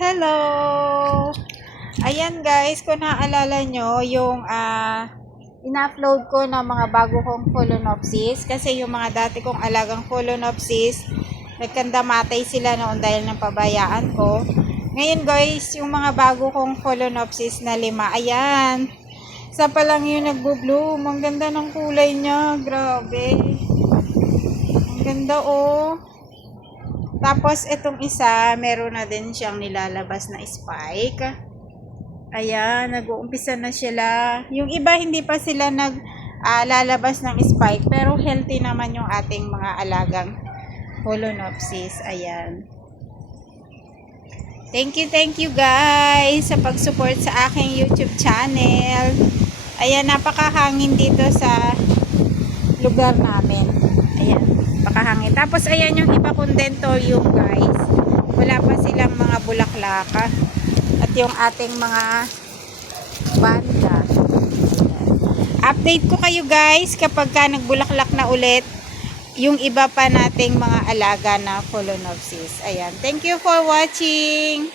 Hello! Ayan guys, kung naaalala nyo, yung in-upload ko ng mga bago kong Phalaenopsis. Kasi yung mga dati kong alagang Phalaenopsis, nagkandamatay sila noon dahil ng pabayaan ko. Ngayon guys, yung mga bago kong Phalaenopsis na 5, ayan. Isa pa lang yung nagbo-bloom. Ang ganda ng kulay niya. Grabe. Ang ganda oh. Tapos, itong isa, meron na din siyang nilalabas na spike. Ayan, nag-uumpisa na sila. Yung iba, hindi pa sila lalabas ng spike. Pero healthy naman yung ating mga alagang Phalaenopsis. Ayan. Thank you guys sa pag-support sa aking YouTube channel. Ayan, napakahangin dito sa lugar namin. Ayan, napakahangin. Tapos ayan yung iba kong dentorium guys. Wala pa silang mga bulaklak. At yung ating mga banda. Update ko kayo guys kapag nagbulaklak na ulit yung iba pa nating mga alaga na Phalaenopsis. Ayan, thank you for watching.